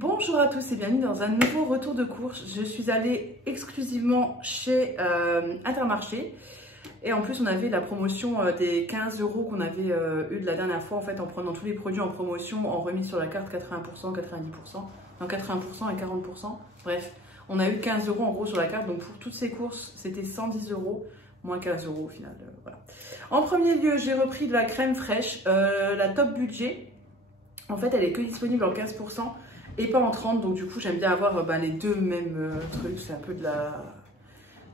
Bonjour à tous et bienvenue dans un nouveau retour de course. Je suis allée exclusivement chez Intermarché et en plus on avait la promotion des 15 € qu'on avait eu de la dernière fois en fait en prenant tous les produits en promotion en remise sur la carte 80%, 90%, non 80% et 40%. Bref, on a eu 15 € en gros sur la carte donc pour toutes ces courses c'était 110 € moins 15 € au final. Voilà. En premier lieu j'ai repris de la crème fraîche, la top budget. En fait elle est que disponible en 15%. Et pas en 30, donc du coup j'aime bien avoir les deux mêmes trucs, c'est un peu de la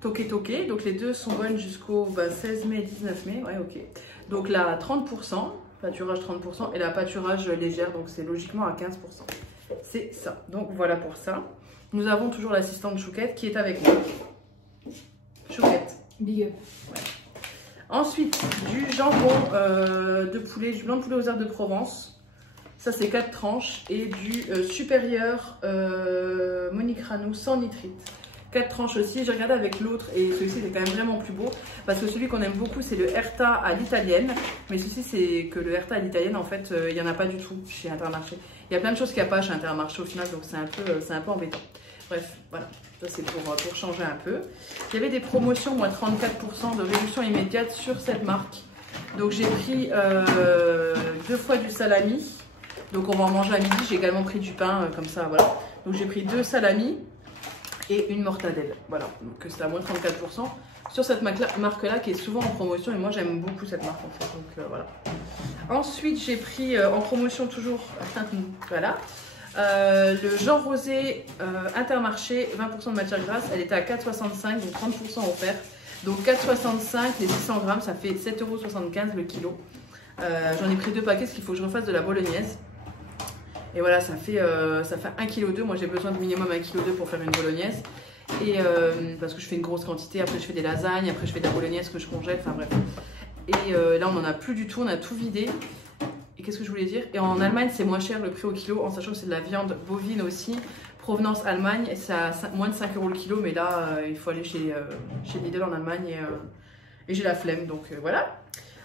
toqué. Donc les deux sont bonnes jusqu'au 16 mai et 19 mai, ouais ok. Donc la 30%, pâturage 30% et la pâturage légère, donc c'est logiquement à 15%. C'est ça, donc voilà pour ça. Nous avons toujours l'assistante Chouquette qui est avec moi. Chouquette. Big up. Ouais. Ensuite, du jambon de poulet, du blanc de poulet aux herbes de Provence. Ça c'est 4 tranches et du supérieur Monique Ranou sans nitrite. 4 tranches aussi, j'ai regardé avec l'autre et celui-ci c'est quand même vraiment plus beau parce que celui qu'on aime beaucoup c'est le Herta à l'italienne, mais celui-ci c'est que le Herta à l'italienne en fait il n'y en a pas du tout chez Intermarché. Il y a plein de choses qu'il n'y a pas chez Intermarché au final donc c'est un peu embêtant. Bref, voilà, ça c'est pour changer un peu. Il y avait des promotions, moins 34% de réduction immédiate sur cette marque. Donc j'ai pris 2 fois du salami. Donc on va en manger à midi, j'ai également pris du pain comme ça, voilà. Donc j'ai pris 2 salamis et une mortadelle, voilà. Donc c'est à moins 34% sur cette marque-là qui est souvent en promotion et moi j'aime beaucoup cette marque en fait, donc voilà. Ensuite j'ai pris en promotion toujours, voilà, le Jean Rosé Intermarché, 20% de matière grasse, elle était à 4,65 donc 30% offert. Donc 4,65 les 600 grammes, ça fait 7,75 € le kilo. J'en ai pris 2 paquets parce qu'il faut que je refasse de la bolognaise. Et voilà, ça fait 1,2 kg. Moi, j'ai besoin de minimum 1,2 kg pour faire une bolognaise. Et parce que je fais une grosse quantité. Après, je fais des lasagnes. Après, je fais de la bolognaise que je congèle. Enfin, bref. Et là, on n'en a plus du tout. On a tout vidé. Et qu'est-ce que je voulais dire? Et en Allemagne, c'est moins cher le prix au kilo. En sachant que c'est de la viande bovine aussi. Provenance Allemagne. Et c'est à moins de 5 € le kilo. Mais là, il faut aller chez Lidl en Allemagne. Et j'ai la flemme. Donc voilà.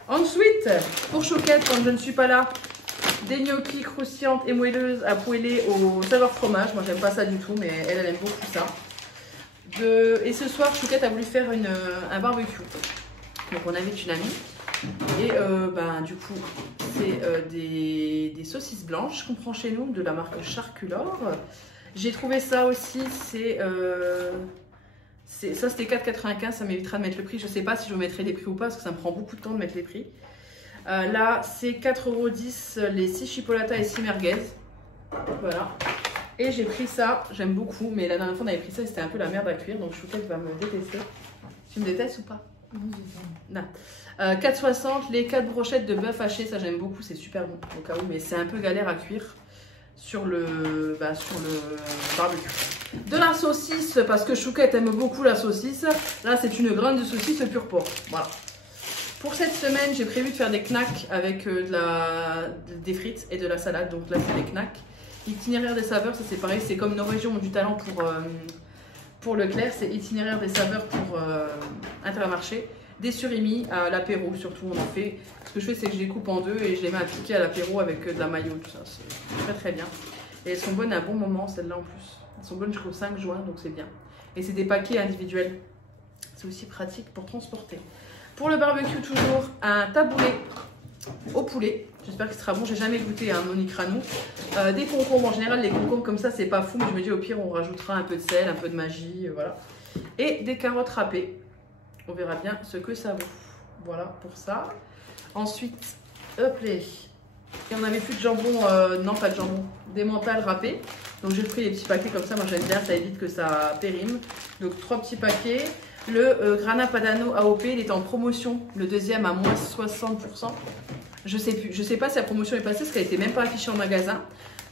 Ensuite, pour Chouquette, quand je ne suis pas là, des gnocchis croustillantes et moelleuses à poêler au saveur fromage. Moi, j'aime pas ça du tout, mais elle aime beaucoup ça. Et ce soir, Chouquette a voulu faire un barbecue. Donc, on avait une amie. Et du coup, c'est des saucisses blanches qu'on prend chez nous, de la marque Charculor. J'ai trouvé ça aussi, ça c'était 4,95, ça m'évitera de mettre le prix. Je sais pas si je vous mettrai les prix ou pas parce que ça me prend beaucoup de temps de mettre les prix. Là c'est 4,10 € les 6 chipolatas et 6 merguez. Voilà. Et j'ai pris ça, j'aime beaucoup, mais la dernière fois on avait pris ça et c'était un peu la merde à cuire, donc Chouquette va me détester. Tu me détestes ou pas? Non. 4,60 les 4 brochettes de bœuf haché, ça j'aime beaucoup, c'est super bon au cas où, mais c'est un peu galère à cuire sur le barbecue. De la saucisse, parce que Chouquette aime beaucoup la saucisse. Là, c'est une graine de saucisse pur porc. Voilà. Pour cette semaine, j'ai prévu de faire des knacks avec des frites et de la salade. Donc là, c'est des knacks. Itinéraire des saveurs, ça c'est pareil. C'est comme nos régions ont du talent pour Leclerc. C'est itinéraire des saveurs pour Intermarché. Des surimi à l'apéro, surtout on en fait. Ce que je fais, c'est que je les coupe en deux et je les mets à piquer à l'apéro avec de la mayo, tout ça. C'est très très bien. Et elles sont bonnes à un bon moment, celles-là en plus. Elles sont bonnes jusqu'au 5 juin, donc c'est bien. Et c'est des paquets individuels. C'est aussi pratique pour transporter. Pour le barbecue, toujours un taboulet au poulet. J'espère qu'il sera bon. J'ai jamais goûté un Monique Ranou. Des concombres, en général, les concombres comme ça, c'est pas fou. Mais je me dis, au pire, on rajoutera un peu de sel, un peu de magie. Voilà. Et des carottes râpées. On verra bien ce que ça vaut. Voilà pour ça. Ensuite, hop là. Et on n'avait plus de jambon, non pas de jambon, des mentales râpées. Donc j'ai pris les petits paquets comme ça, moi j'aime bien, ça évite que ça périme. Donc 3 petits paquets. Le Grana Padano AOP, il est en promotion, le deuxième à moins 60%. Je sais plus, je sais pas si la promotion est passée parce qu'elle n'était même pas affichée en magasin.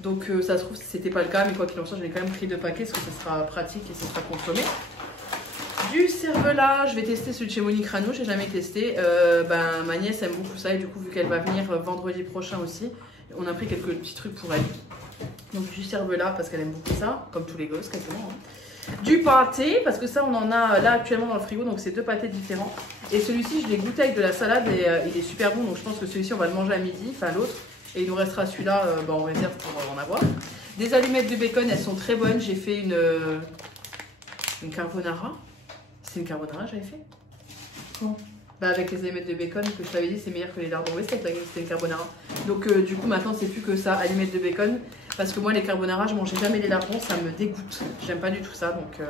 Donc ça se trouve c'était pas le cas, mais quoi qu'il en soit, j'en ai quand même pris 2 paquets parce que ce sera pratique et ce sera consommé. Du cervelas, je vais tester celui de chez Monique Ranou, j'ai jamais testé. Ma nièce aime beaucoup ça et du coup vu qu'elle va venir vendredi prochain aussi, on a pris quelques petits trucs pour elle. Donc du cervelas parce qu'elle aime beaucoup ça, comme tous les gosses quasiment. Hein. Du pâté, parce que ça on en a là actuellement dans le frigo, donc c'est 2 pâtés différents. Et celui-ci je l'ai goûté avec de la salade et il est super bon, donc je pense que celui-ci on va le manger à midi, enfin l'autre. Et il nous restera celui-là en réserve pour en avoir. Des allumettes de bacon, elles sont très bonnes. J'ai fait une carbonara. C'est une carbonara j'avais fait. Quand? Bah avec les allumettes de bacon que je t'avais dit, c'est meilleur que les lardons. Oui, c'était une carbonara. Donc du coup maintenant c'est plus que ça, allumettes de bacon. Parce que moi les carbonara, je mangeais jamais les lardons, ça me dégoûte. J'aime pas du tout ça, donc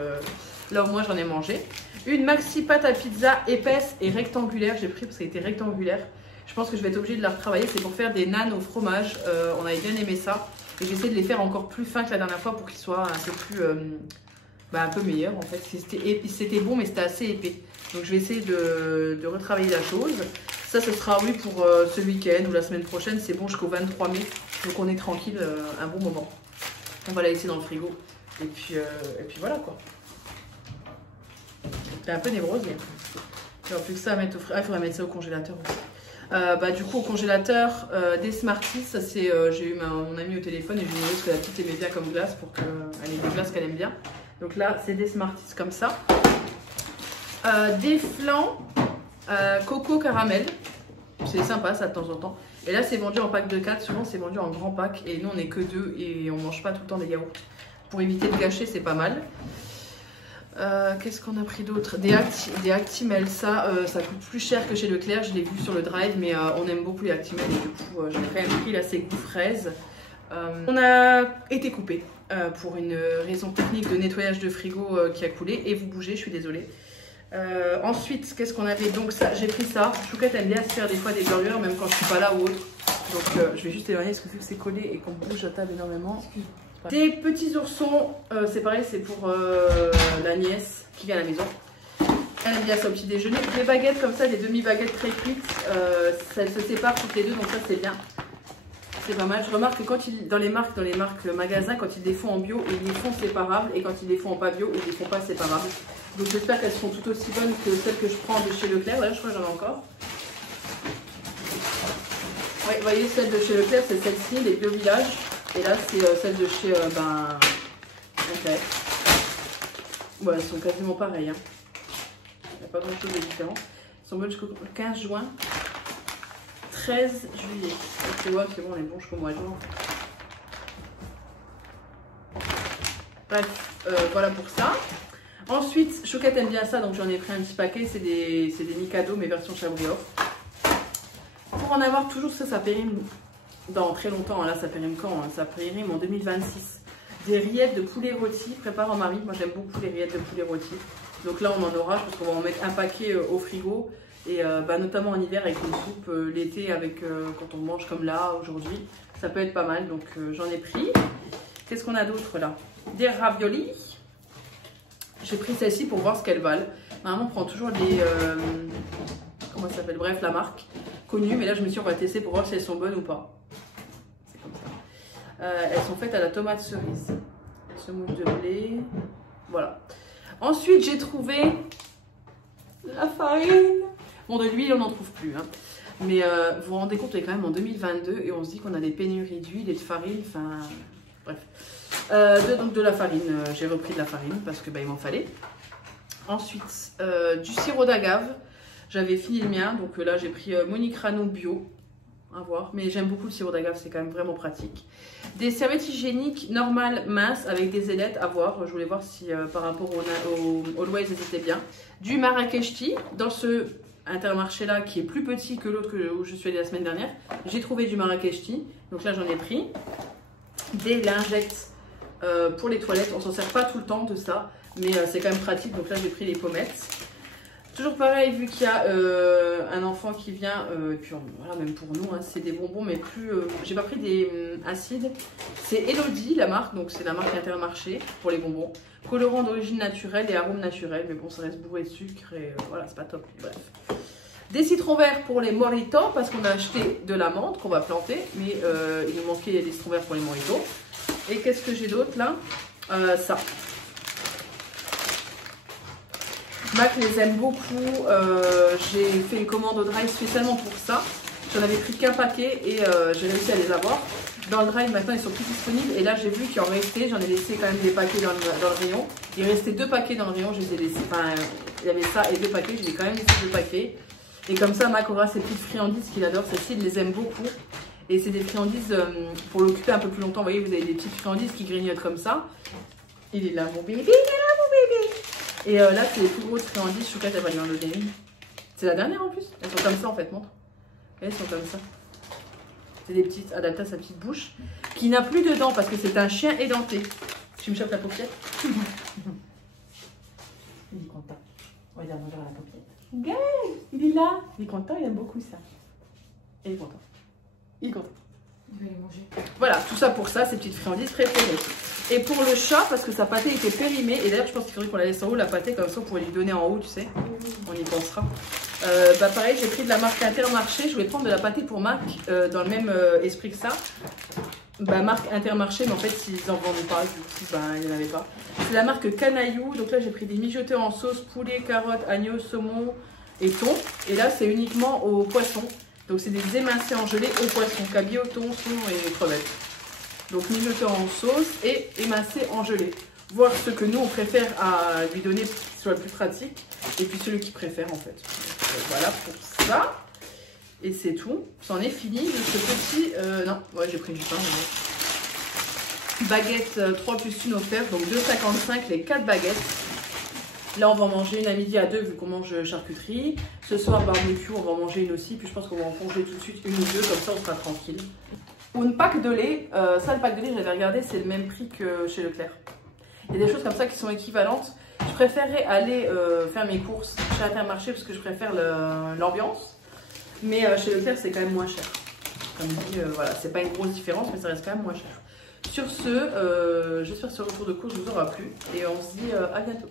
là au moins j'en ai mangé. Une maxi pâte à pizza épaisse et rectangulaire, j'ai pris parce qu'elle était rectangulaire. Je pense que je vais être obligée de la retravailler, c'est pour faire des nanes au fromage. On avait bien aimé ça. Et j'essaie de les faire encore plus fins que la dernière fois pour qu'ils soient un peu plus... un peu meilleurs en fait. C'était bon mais c'était assez épais. Donc je vais essayer de retravailler la chose. Ça, ce sera oui pour ce week-end ou la semaine prochaine. C'est bon jusqu'au 23 mai. Donc on est tranquille un bon moment. On va la laisser dans le frigo. Et puis voilà quoi. T'es un peu névrosée. Il n'y aura plus que ça à mettre au frigo. Ah, il faudrait mettre ça au congélateur aussi. Du coup au congélateur des Smarties. Ça c'est j'ai eu mon amie au téléphone et je lui ai demandé ce que la petite aimait bien comme glace pour qu'elle ait des glaces qu'elle aime bien. Donc là c'est des Smarties comme ça. Des flans coco caramel, c'est sympa ça de temps en temps. Et là c'est vendu en pack de 4, souvent c'est vendu en grand pack. Et nous on est que 2 et on mange pas tout le temps des yaourts. Pour éviter de gâcher, c'est pas mal. Qu'est-ce qu'on a pris d'autre? Des Actimel, ça coûte plus cher que chez Leclerc, je l'ai vu sur le drive, mais on aime beaucoup les Actimel et du coup j'en ai quand même pris. Là c'est goût fraise. On a été coupé pour une raison technique de nettoyage de frigo qui a coulé et vous bougez, je suis désolée. Ensuite, qu'est-ce qu'on avait? Donc ça, j'ai pris ça. Chouquette aime bien se faire des fois des burgers, même quand je suis pas là ou autre. Donc je vais juste éloigner parce que vu que c'est collé et qu'on bouge à table énormément. Des petits oursons, c'est pareil, c'est pour la nièce qui vient à la maison. Elle aime bien ça au petit déjeuner. Des baguettes comme ça, des demi-baguettes très cuites. Elles se séparent toutes les deux, donc ça c'est bien. C'est pas mal. Je remarque que quand dans les marques magasins, quand ils les font en bio, ils les font séparables. Et quand ils les font en pas bio, ils les font pas séparables. Donc j'espère qu'elles seront tout aussi bonnes que celles que je prends de chez Leclerc. Là, je crois que j'en ai encore. Oui, vous voyez, celle de chez Leclerc, c'est celle-ci, les Bio Village. Et là, c'est celle de chez Leclerc. Ouais, elles sont quasiment pareilles. Hein. Il n'y a pas grand-chose de différent. Elles sont bonnes jusqu'au 15 juin. 13 juillet. C'est bon, on est bon jusqu'au mois de juin. Bref, voilà pour ça. Ensuite, Chouquette aime bien ça, donc j'en ai pris un petit paquet. C'est des Mikado, mais version Chabrior. Pour en avoir toujours ça périme dans très longtemps. Là, ça périme quand hein? Ça périme en 2026. Des rillettes de poulet rôti, prépare en mari. Moi, j'aime beaucoup les rillettes de poulet rôti. Donc là, on en aura, parce qu'on va en mettre un paquet au frigo. Et notamment en hiver avec une soupe, l'été avec quand on mange comme là aujourd'hui, ça peut être pas mal. Donc j'en ai pris. Qu'est-ce qu'on a d'autre là? Des raviolis. J'ai pris celle-ci pour voir ce qu'elles valent. Normalement on prend toujours des comment ça s'appelle? Bref, la marque connue. Mais là je me suis dit on va tester pour voir si elles sont bonnes ou pas. C'est comme ça. Elles sont faites à la tomate cerise. Semoule de blé. Voilà. Ensuite j'ai trouvé la farine. Bon, de l'huile, on n'en trouve plus. Hein. Mais vous vous rendez compte, on est quand même en 2022 et on se dit qu'on a des pénuries d'huile et de farine. Enfin, bref. Donc de la farine, j'ai repris de la farine parce que il m'en fallait. Ensuite, du sirop d'agave. J'avais fini le mien, donc là j'ai pris Monique Rano bio. À voir. Mais j'aime beaucoup le sirop d'agave, c'est quand même vraiment pratique. Des serviettes hygiéniques normales, minces, avec des ailettes, à voir. Je voulais voir si par rapport au Always, elles étaient bien. Du Marrakech Tea, dans ce Intermarché là qui est plus petit que l'autre où je suis allée la semaine dernière, j'ai trouvé du Marrakech Tea, donc là j'en ai pris. Des lingettes pour les toilettes, on s'en sert pas tout le temps de ça, mais c'est quand même pratique, donc là j'ai pris les pommettes. Toujours pareil, vu qu'il y a un enfant qui vient, et puis voilà, même pour nous, hein, c'est des bonbons, mais plus. J'ai pas pris des acides. C'est Elodie, la marque, donc c'est la marque Intermarché pour les bonbons. Colorant d'origine naturelle et arôme naturel, mais bon, ça reste bourré de sucre et voilà, c'est pas top. Bref. Des citrons verts pour les mojitos, parce qu'on a acheté de la menthe qu'on va planter, mais il nous manquait des citrons verts pour les mojitos. Et qu'est-ce que j'ai d'autre là? Ça. Mac les aime beaucoup, j'ai fait une commande au drive spécialement pour ça. J'en avais pris qu'un paquet et j'ai réussi à les avoir. Dans le drive maintenant ils sont plus disponibles et là j'ai vu qu'il en restait, j'en ai laissé quand même des paquets dans le rayon. Il restait 2 paquets dans le rayon, je les ai laissés, enfin il y avait ça et 2 paquets, je les ai quand même laissé 2 paquets. Et comme ça Mac aura ses petites friandises qu'il adore, celles-ci il les aime beaucoup. Et c'est des friandises pour l'occuper un peu plus longtemps. Vous voyez, vous avez des petites friandises qui grignotent comme ça. Il est là, mon bébé, il est là, mon bébé. Et là, c'est les plus grosses friandises. Chouquette, elle va lui en donner une. C'est la dernière en plus. Elles sont comme ça en fait, montre. Elles sont comme ça. C'est des petites, adaptées à sa petite bouche. Qui n'a plus de dents parce que c'est un chien édenté. Tu me chopes la paupière? Il est content. Regarde, regarde la paupière. Regarde, il est là. Il est content, il aime beaucoup ça. Et il est content. Il est content. Il va les manger. Voilà, tout ça pour ça, ces petites friandises préférées. Et pour le chat, parce que sa pâtée était périmée, et d'ailleurs je pense qu'il faudrait qu'on la laisse en haut, la pâtée, comme ça on pourrait lui donner en haut, tu sais. On y pensera. Bah pareil, j'ai pris de la marque Intermarché, je voulais prendre de la pâtée pour Marc, dans le même esprit que ça. Bah marque Intermarché, mais en fait s'ils en vendent pas, du coup, bah il n'y en avait pas. C'est la marque Canaillou, donc là j'ai pris des mijotés en sauce, poulet, carottes, agneau, saumon et thon. Et là c'est uniquement au poisson. Donc c'est des émincés en gelée au poisson, cabillaud, thon, saumon et crevettes. Donc mijotés en sauce et émincés en gelée. Voir ce que nous on préfère à lui donner pour qu'il soit plus pratique. Et puis celui qui préfère en fait. Donc, voilà pour ça. Et c'est tout. C'en est fini de ce petit... non, ouais j'ai pris du pain. Baguette 3 plus 1 offerte. Donc 2,55 les 4 baguettes. Là on va en manger une à midi à 2 vu qu'on mange charcuterie. Ce soir barbecue on va en manger une aussi. Puis je pense qu'on va en congeler tout de suite une ou deux. Comme ça on sera tranquille. Ou une pack de lait. Ça le pack de lait j'avais regardé c'est le même prix que chez Leclerc. Il y a des choses comme ça qui sont équivalentes. Je préférerais aller faire mes courses chez Intermarché parce que je préfère l'ambiance. Mais chez Leclerc, c'est quand même moins cher. Comme dit, voilà, c'est pas une grosse différence, mais ça reste quand même moins cher. Sur ce, j'espère que ce retour de course vous aura plu. Et on se dit à bientôt.